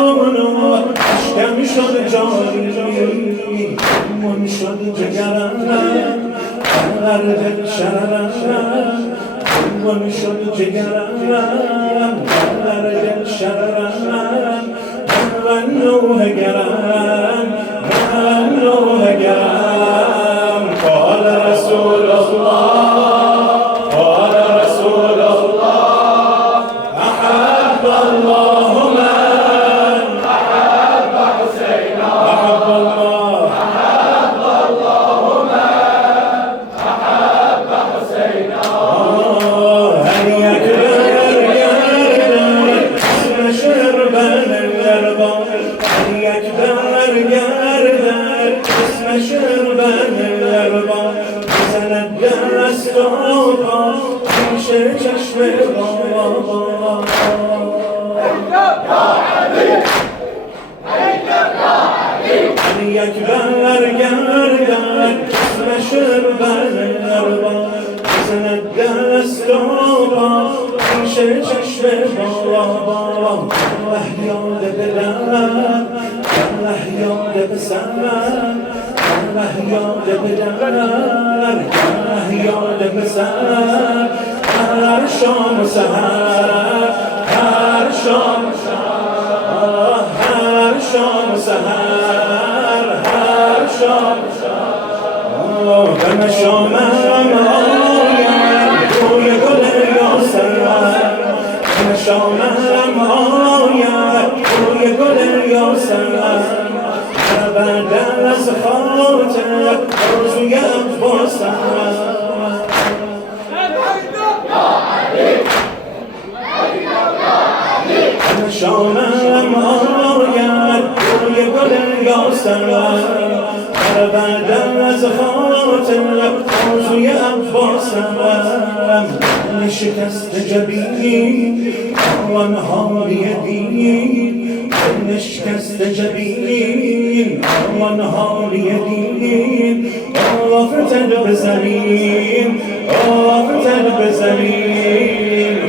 گلونا اشکم شد جاری من شد جگرم غرق شررم من شد جگرم غرق شررم من نوه گرم من نوه گرم قال رسول الله قال رسول الله أحب الله من أحب حسينا أحب الله من أحب حسينا هيا كبر قرد اسم شربان الغربان هيا كبر قرد اسم شربان الغربان زند دست آقا میشه چشم بابا یک برگردن اسم شربن الاربان بزند دست آقا میشه چشم بابا الله یاد بدن الله یاد بسن الله یاد بدن الله یاد بسن هر شام و سحر هر شام و سحر هر شام و سحر هر شام و سحر دم شامم آید روی گل یاسمن دم شامم آید روی گل یاسمن بعد از خاطر آرزوی عباسم شامم آید روی گل یاسمن بعد از خاطر آرزوی عباسم شکست جبین آنها بیدین شکست جبین آنها بیدین آفتن بزمین آفتن بزمین